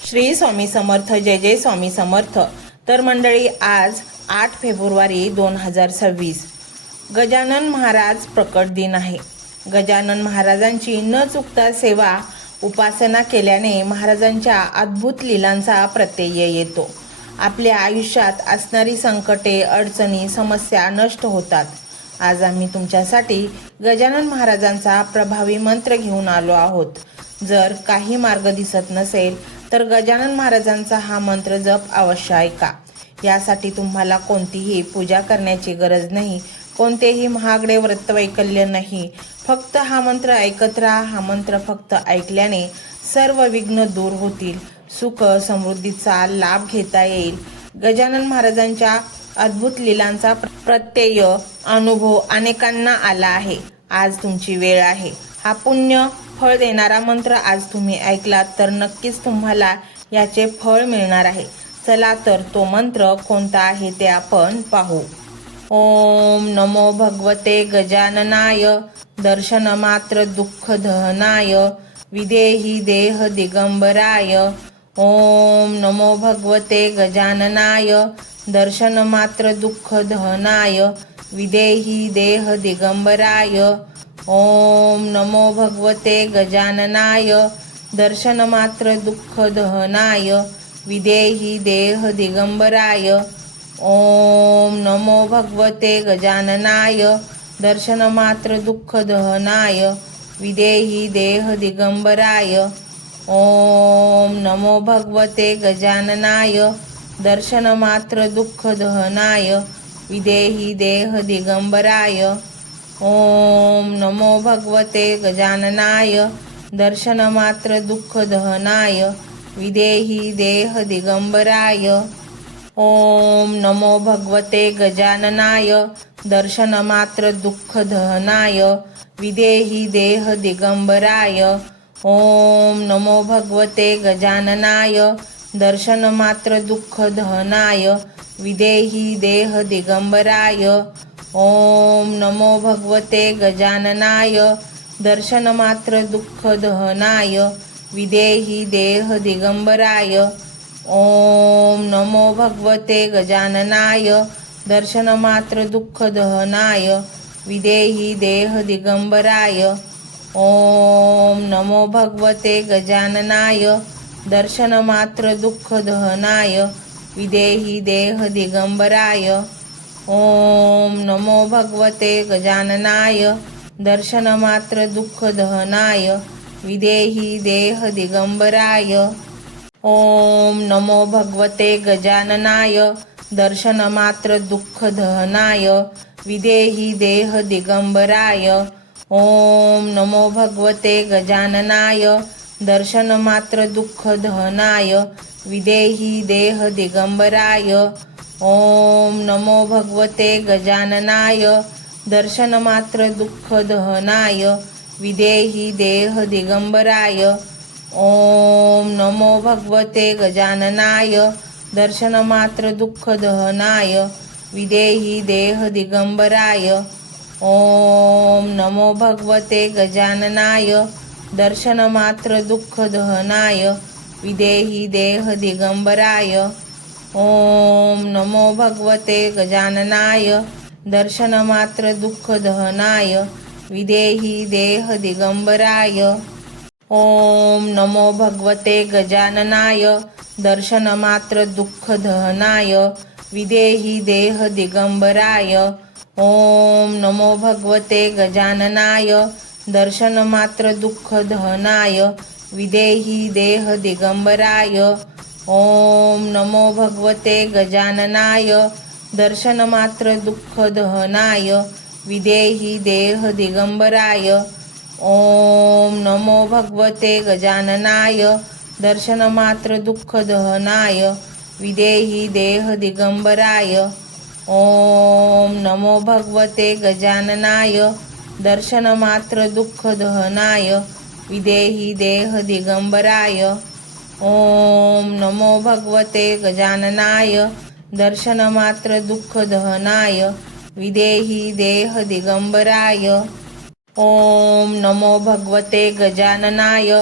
श्री स्वामी समर्थ. जय जय स्वामी समर्थ. तर मंडळी, आज 8 फेब्रुवारी 2026 गजानन महाराज प्रकट दिन आहे. गजानन महाराजांची न चुकता सेवा उपासना केल्याने महाराजांच्या अद्भुत लीलांचा प्रत्यय येतो. आपल्या आयुष्यात असणारी संकटे, अडचणी, समस्या नष्ट होतात. आज आम्ही तुमच्यासाठी गजानन महाराजांचा प्रभावी मंत्र घेऊन आलो आहोत. जर काही मार्ग दिसत नसेल तर गजानन महाराजांचा हा मंत्र जप अवश्य ऐका. यासाठी तुम्हाला कोणतीही पूजा करण्याची गरज नाही, कोणतेही महागडे व्रतवैकल्य नाही. फक्त हा मंत्र ऐकत राहा. हा मंत्र फक्त ऐकल्याने सर्व विघ्न दूर होतील, सुख समृद्धीचा लाभ घेता येईल. गजानन महाराजांच्या अद्भुत लीलांचा प्रत्यय अनुभव अनेकांना आला आहे. आज तुमची वेळ आहे. हा पुण्य फळ देणारा मंत्र आज तुम्ही ऐकलात तर नक्कीच तुम्हाला याचे फळ मिळणार आहे. चला तर तो मंत्र कोणता आहे ते आपण पाहू. ओम नमो भगवते गजाननाय, दर्शन मात्र दुःख दहनाय, विदेही देह दिगंबराय. ओम नमो भगवते गजाननाय, दर्शन मात्र दुःख दहनाय, विदेही देह दिगंबराय. ओम नमो भगवते गजाननाय, दर्शन मात्र दुःख दहनाय, विदेही देह दिगंबराय. ओम नमो भगवते गजाननाय, दर्शन मात्र दुःख दहनाय, विदेही देह दिगंबराय. ओम नमो भगवते गजाननाय, दर्शन मात्र दुःख दहनाय, विदेही देह दिगंबराय. ओम नमो भगवते गजाननाय, दर्शन मात्र दुःख दहनाय, विदेही देह दिगंबराय. ओम नमो भगवते गजाननाय, दर्शन मात्र दुःख दहनाय, विदेही देह दिगंबराय. ओम नमो भगवते गजाननाय, दर्शन मात्र दुःख दहनाय, विदेही देह दिगंबराय. ओम नमो भगवते गजाननाय, दर्शन मात्र दुःख दहनाय, विदेही देह दिगंबराय. ओम नमो भगवते गजाननाय, दर्शन मात्र दुःख दहनाय, विदेही देह दिगंबराय. ओम नमो भगवते गजाननाय, दर्शन मात्र दुःख दहनाय, विदेही देह दिगंबराय. ओम नमो भगवते गजाननाय, दर्शन मात्र दुःख दहनाय, विदेही देह दिगंबराय. ओम नमो भगवते गजाननाय, दर्शन मात्र दुःख दहनाय, विदेही देह दिगंबराय. ओम नमो भगवते गजाननाय, दर्शन मात्र दुःख दहनाय, विदेही देह दिगंबराय. ओम नमो भगवते गजाननाय, दर्शन मात्र दुःख दहनाय, विदेही देह दिगंबराय. ओम नमो भगवते गजाननाय, दर्शन मात्र दुःख दहनाय, विदेही देह दिगंबराय. ओम नमो भगवते गजाननाय, दर्शन मात्र दुःख दहनाय, विदेही देह दिगंबराय. ओम नमो भगवते गजाननाय, दर्शन मात्र दुःख दहनाय, विदेही देह दिगंबराय. ओम नमो भगवते गजाननाय, दर्शन मात्र दुःख दहनाय, विदेही देह दिगंबराय. ओम नमो भगवते गजाननाय, दर्शन मात्र दुःख दहनाय, विदेही देह दिगंबराय. ओम नमो भगवते गजाननाय, दर्शन मात्र दुःख दहनाय, विदेही देह दिगंबराय. ओम नमो भगवते गजाननाय, दर्शन मात्र दुःख दहनाय, विदेही देह दिगंबराय. ओम नमो भगवते गजाननाय, दर्शन मात्र दुःख दहनाय, विदेही देह दिगंबराय. ओम नमो भगवते गजाननाय, दर्शन मात्र दुःख दहनाय, विदेही देह दिगंबराय. ओम नमो भगवते गजाननाय,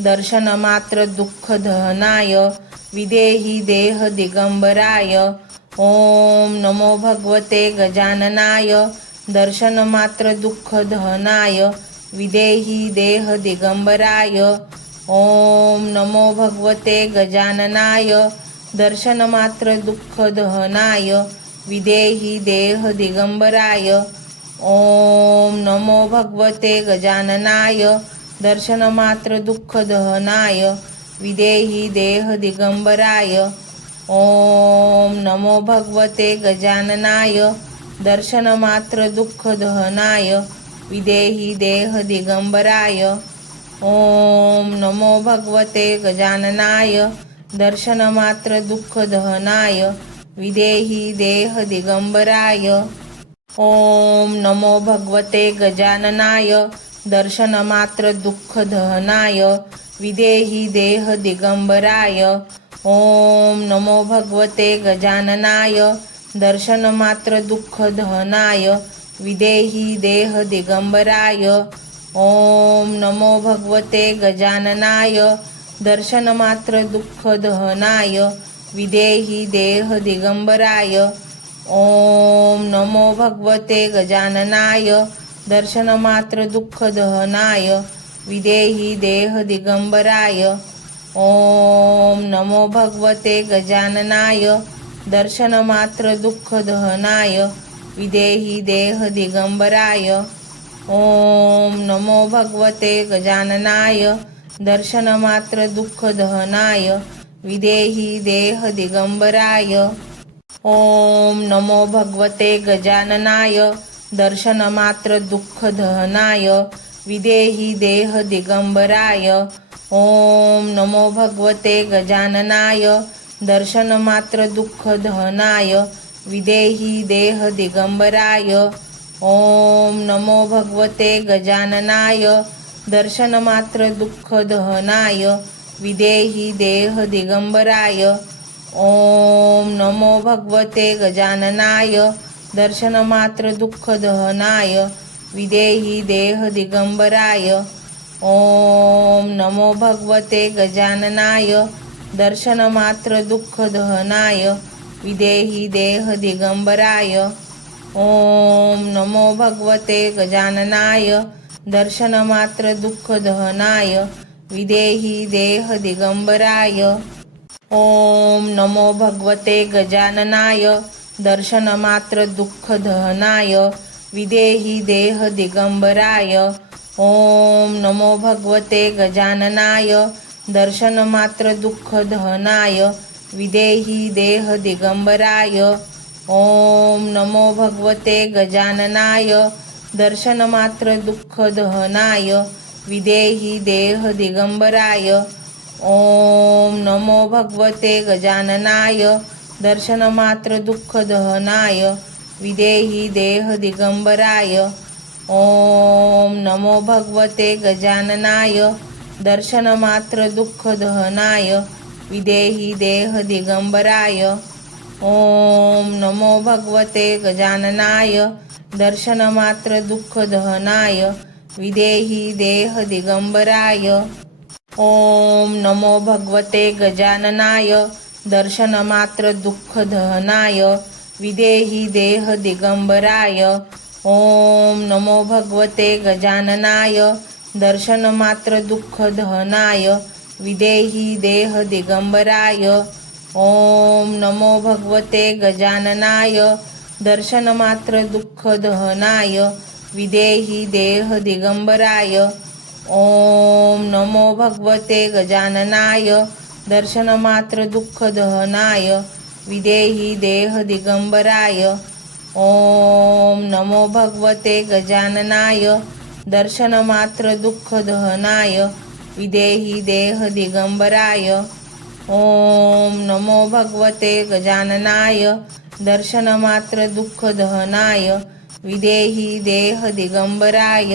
दर्शनमात्र दुःखदहनाय विदेहि देह दिगंबराय। ओम नमो भगवते गजाननाय दर्शनमात्र दुःखदहनाय विदेहि देह दिगंबराय। ओम नमो भगवते गजाननाय दर्शनमात्र दुःखदहनाय विदेहि देह दिगंबराय। ओम नमो भगवते गजाननाय दर्शनमात्र दुःखदहनाय विदेहि देह दिगंबराय। ओम नमो भगवते गजाननाय दर्शनमात्र दुःखदहनाय विदेहि देह दिगंबराय। ओम नमो भगवते गजाननाय दर्शनमात्र दुःखदहनाय विदेहि देह दिगंबराय। ओम नमो भगवते गजाननाय दर्शनमात्र दुःखदहनाय विदेहि देह दिगंबराय। ओम नमो भगवते गजाननाय दर्शनमात्र दुःखदहनाय विदेहि देह दिगंबराय। ओम नमो भगवते गजाननाय दर्शनमात्र दुःखदहनाय विदेहि देह दिगंबराय। ओम नमो भगवते गजाननाय दर्शनमात्र दुःखदहनाय विदेहि देह दिगंबराय। ओम नमो भगवते गजाननाय दर्शनमात्र दुःखदहनाय विदेहि देह दिगंबराय। ओम नमो भगवते गजाननाय दर्शनमात्र दुःखदहनाय विदेहि देह दिगंबराय। ओम नमो भगवते गजाननाय दर्शनमात्र दुःखदहनाय विदेहि देह दिगंबराय। ओम नमो भगवते गजाननाय दर्शनमात्र दुःखदहनाय विदेहि देह दिगंबराय। ओम नमो भगवते गजाननाय दर्शनमात्र दुःखदहनाय विदेहि देह दिगंबराय। ओम नमो भगवते गजाननाय दर्शनमात्र दुःखदहनाय विदेहि देह दिगंबराय। ओम नमो भगवते गजाननाय दर्शनमात्र दुःखदहनाय विदेहि देह दिगंबराय। ओम नमो भगवते गजाननाय दर्शनमात्र दुःखदहनाय विदेहि देह दिगंबराय। ओम नमो भगवते गजाननाय दर्शनमात्र दुःखदहनाय विदेहि देह दिगंबराय। ओम नमो भगवते गजाननाय दर्शनमात्र दुःखदहनाय विदेहि देह दिगंबराय। ओम नमो भगवते गजाननाय दर्शनमात्र दुःखदहनाय विदेहि देह दिगंबराय। ओम नमो भगवते गजाननाय दर्शनमात्र दुःखदहनाय विदेहि देह दिगंबराय। ओम नमो भगवते गजाननाय दर्शनमात्र दुःखदहनाय विदेहि देह दिगंबराय। ओम नमो भगवते गजाननाय दर्शनमात्र दुःखदहनाय विदेहि देह दिगंबराय। ओम नमो भगवते गजाननाय दर्शनमात्र दुःखदहनाय विदेहि देह दिगंबराय। ओम नमो भगवते गजाननाय दर्शनमात्र दुःखदहनाय विदेहि देह दिगंबराय। ओम नमो भगवते गजाननाय दर्शनमात्र दुःखदहनाय विदेहि देह दिगंबराय। ओम नमो भगवते गजाननाय दर्शनमात्र दुःखदहनाय विदेहि देह दिगंबराय। ओम नमो भगवते गजाननाय दर्शनमात्र दुःखदहनाय विदेहि देह दिगंबराय। ओम नमो भगवते गजाननाय दर्शनमात्र दुःखदहनाय विदेहि देह दिगंबराय।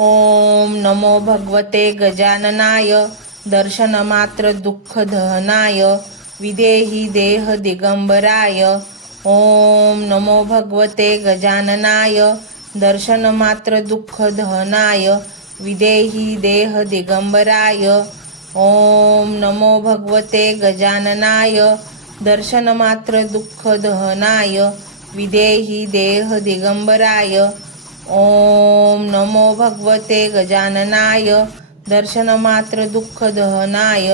ओम नमो भगवते गजाननाय दर्शनमात्र दुःखदहनाय विदेहि देह दिगंबराय। ओम नमो भगवते गजाननाय दर्शनमात्र दुःखदहनाय विदेहि देहदिगंबराय। ओम नमो भगवते गजाननाय दर्शनमात्र दुःखदहनाय विदेहि देहदिगंबराय। ओम नमो भगवते गजाननाय दर्शनमात्र दुःखदहनाय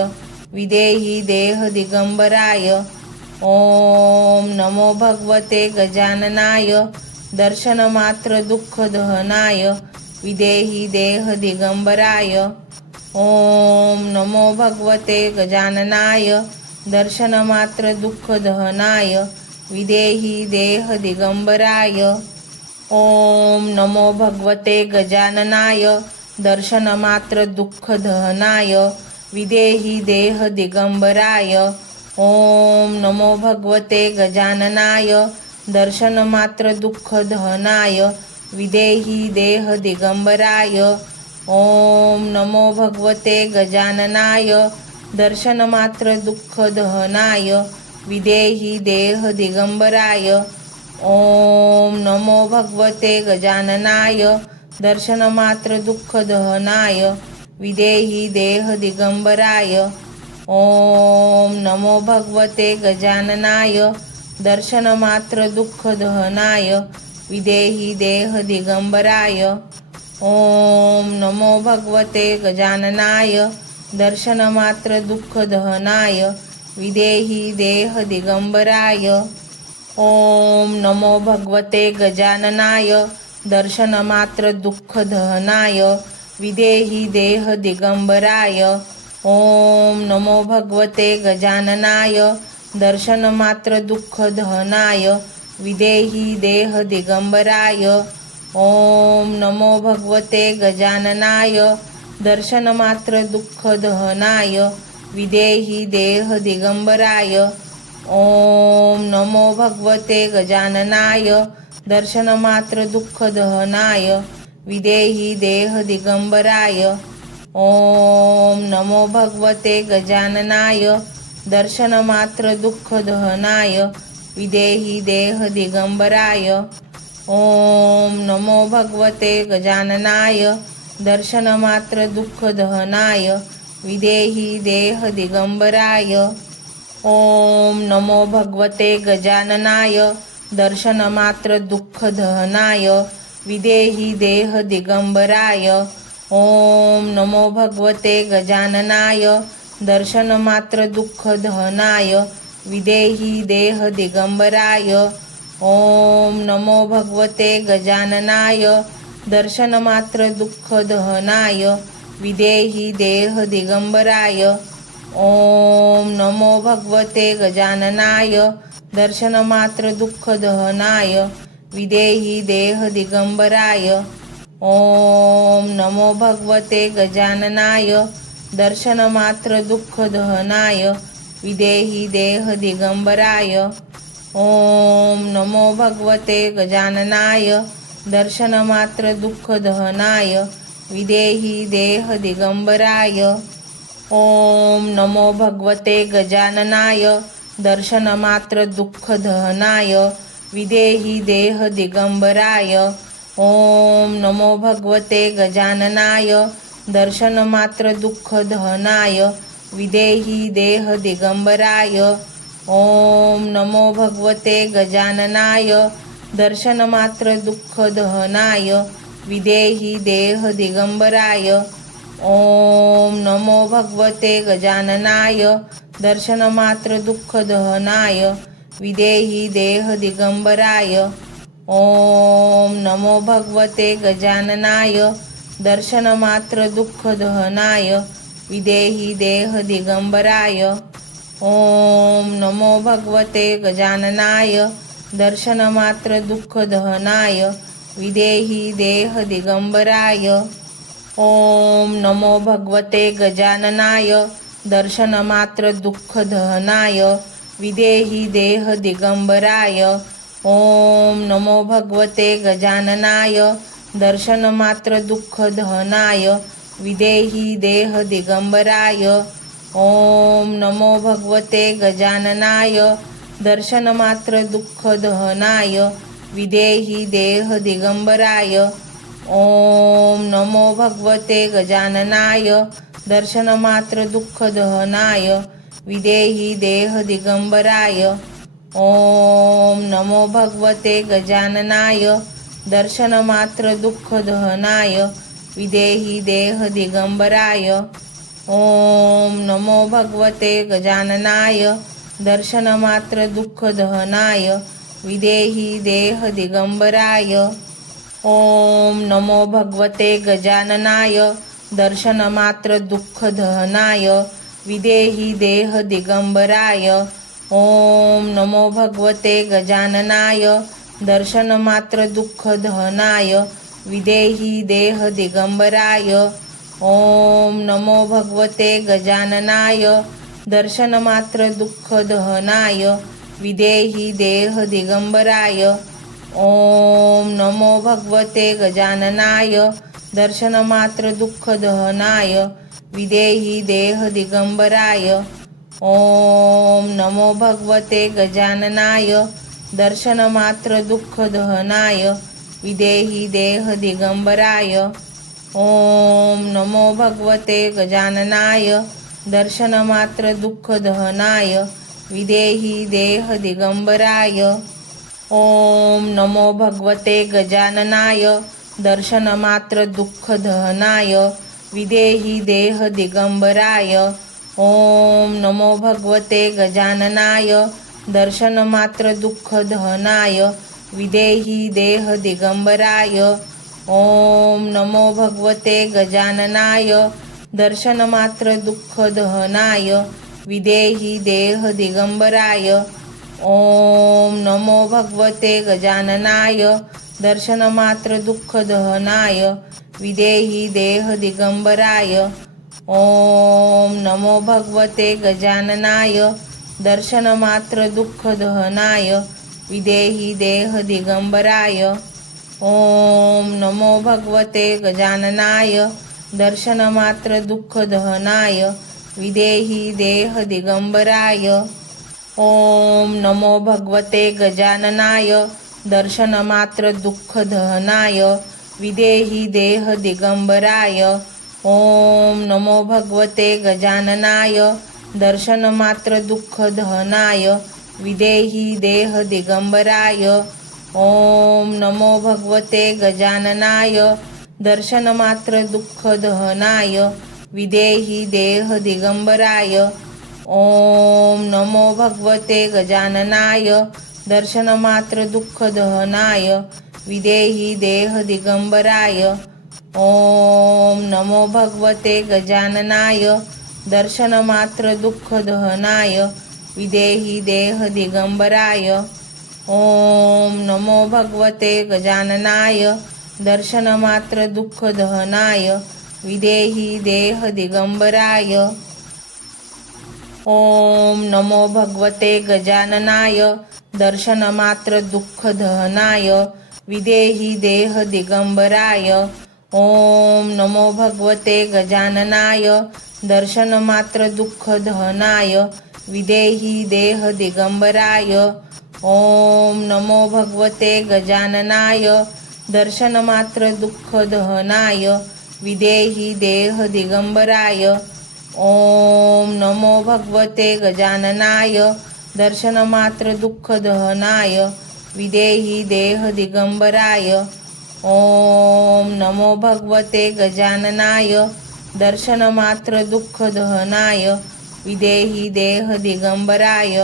विदेहि देहदिगंबराय। ओम नमो भगवते गजाननाय दर्शनमात्र दुःखदहनाय विदेहि देहदिगंबराय। ओम नमो भगवते गजाननाय दर्शनमात्र दुःखदहनाय विदेहि देहदिगंबराय। ओम नमो भगवते गजाननाय दर्शनमात्र दुःखदहनाय विदेहि देहदिगंबराय। ओम नमो भगवते गजाननाय दर्शनमात्र दुःखदहनाय विदेहि देहदिगंबराय। ओम नमो भगवते गजाननाय दर्शनमात्र दुःखदहनाय विदेहि देहदिगंबराय। ओम नमो भगवते गजाननाय दर्शनमात्र दुःखदहनाय विदेहि देहदिगंबराय। ओम नमो भगवते गजाननाय दर्शनमात्र दुःखदहनाय विदेहि देहदिगंबराय। ओम नमो भगवते गजाननाय दर्शनमात्र दुःखदहनाय विदेहि देहदिगंबराय। ओम नमो भगवते गजाननाय दर्शनमात्र दुःखदहनाय विदेहि देहदिगंबराय। ओम नमो भगवते गजाननाय दर्शनमात्र दुःखदहनाय विदेहि देहदिगंबराय। ओम नमो भगवते गजाननाय दर्शनमात्र दुःखदहनाय विदेहि देहदिगंबराय। ओम नमो भगवते गजाननाय दर्शनमात्र दुःखदहनाय विदेहि देहदिगंबराय। ओम नमो भगवते गजाननाय दर्शनमात्र दुःखदहनाय विदेहि देहदिगंबराय। ओम नमो भगवते गजाननाय दर्शनमात्र दुःखदहनाय विदेहि देहदिगंबराय। ओम नमो भगवते गजाननाय दर्शनमात्र दुःखदहनाय विदेहि देहदिगंबराय। ओम नमो भगवते गजाननाय दर्शनमात्र दुःखदहनाय विदेहि देहदिगंबराय। ओम नमो भगवते गजाननाय दर्शनमात्र दुःखदहनाय विदेहि देहदिगंबराय। ओम नमो भगवते गजाननाय दर्शनमात्र दुःखदहनाय विदेहि देहदिगंबराय। ओम नमो भगवते गजाननाय दर्शनमात्र दुःखदहनाय विदेहि देहदिगंबराय। ओम नमो भगवते गजाननाय दर्शनमात्र दुःखदहनाय विदेहि देहदिगंबराय। ओम नमो भगवते गजाननाय दर्शनमात्र दुःखदहनाय विदेहि देहदिगंबराय। ओम नमो भगवते गजाननाय दर्शनमात्र दुःखदहनाय विदेहि देहदिगंबराय। ओम नमो भगवते गजाननाय दर्शनमात्र दुःखदहनाय विदेहि देहदिगंबराय। ओम नमो भगवते गजाननाय दर्शनमात्र दुःखदहनाय विदेहि देहदिगंबराय। ओम नमो भगवते गजाननाय दर्शनमात्र दुःखदहनाय विदेहि देहदिगंबराय। ओम नमो भगवते गजाननाय दर्शनमात्र दुःखदहनाय विदेहि देहदिगंबराय। ओम नमो भगवते गजाननाय दर्शनमात्र दुःखदहनाय विदेहि देहदिगंबराय। ओम नमो भगवते गजाननाय दर्शनमात्र दुःखदहनाय विदेहि देहदिगंबराय। ओम नमो भगवते गजाननाय दर्शनमात्र दुःखदहनाय विदेहि देहदिगंबराय। ॐ नमो भगवते गजाननाय दर्शनमात्र दुःखदहनाय विदेहि देह दिगंबराय। ॐ नमो भगवते गजाननाय दर्शनमात्र दुःखदहनाय विदेहि देह दिगंबराय। ॐ नमो भगवते गजाननाय दर्शनमात्र दुःखदहनाय विदेहि देह दिगंबराय। ॐ नमो भगवते गजाननाय दर्शनमात्र दुःखदहनाय विदेहि देह दिगंबराय। ॐ नमो भगवते गजाननाय दर्शनमात्र दुःखदहनाय विदेहि देह दिगंबराय। ॐ नमो भगवते गजाननाय दर्शनमात्र दुःखदहनाय विदेहि देह दिगंबराय। ॐ नमो भगवते गजाननाय दर्शनमात्र दुःखदहनाय विदेहि देह दिगंबराय। ॐ नमो भगवते गजाननाय दर्शनमात्र दुःखदहनाय विदेहि देह दिगंबराय। ॐ नमो भगवते गजाननाय दर्शनमात्र दुःखदहनाय विदेहि देह दिगंबराय। ॐ नमो भगवते गजाननाय दर्शनमात्र दुःखदहनाय विदेहि देह दिगंबराय। ॐ नमो भगवते गजाननाय दर्शनमात्र दुःखदहनाय विदेहि देह दिगंबराय। ॐ नमो भगवते गजाननाय दर्शनमात्र दुःखदहनाय विदेहि देह दिगंबराय। ॐ नमो भगवते गजाननाय दर्शनमात्र दुःखदहनाय विदेहि देह दिगंबराय। ॐ नमो भगवते गजाननाय दर्शनमात्र दुःखदहनाय विदेहि देह दिगंबराय। ॐ नमो भगवते गजाननाय दर्शनमात्र दुःखदहनाय विदेहि देह दिगंबराय। ॐ नमो भगवते गजाननाय दर्शनमात्र दुःखदहनाय विदेहि देह दिगंबराय। ॐ नमो भगवते गजाननाय दर्शनमात्र दुःखदहनाय विदेहि देह दिगंबराय। ॐ नमो भगवते गजाननाय दर्शनमात्र दुःखदहनाय विदेहि देह दिगंबराय। ॐ नमो भगवते गजाननाय दर्शनमात्र दुःखदहनाय विदेहि देह दिगंबराय। ॐ नमो भगवते गजाननाय दर्शनमात्र दुःखदहनाय विदेहि देह दिगंबराय। ॐ नमो भगवते गजाननाय दर्शनमात्र दुःखदहनाय विदेहि देह दिगंबराय। ॐ नमो भगवते गजाननाय दर्शनमात्र दुःखदहनाय विदेहि देह दिगंबराय। ॐ नमो भगवते गजाननाय दर्शनमात्र दुःखदहनाय विदेहि देह दिगंबराय। ॐ नमो भगवते गजाननाय दर्शनमात्र दुःखदहनाय विदेहि देह दिगंबराय। ॐ नमो भगवते गजाननाय दर्शनमात्र दुःखदहनाय विदेहि देह दिगंबराय। ॐ नमो भगवते गजाननाय दर्शनमात्र दुःखदहनाय विदेहि देह दिगंबराय।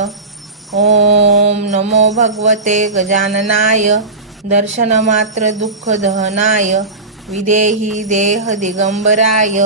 ॐ नमो भगवते गजाननाय दर्शनमात्र दुःखदहनाय विदेहि देह दिगंबराय।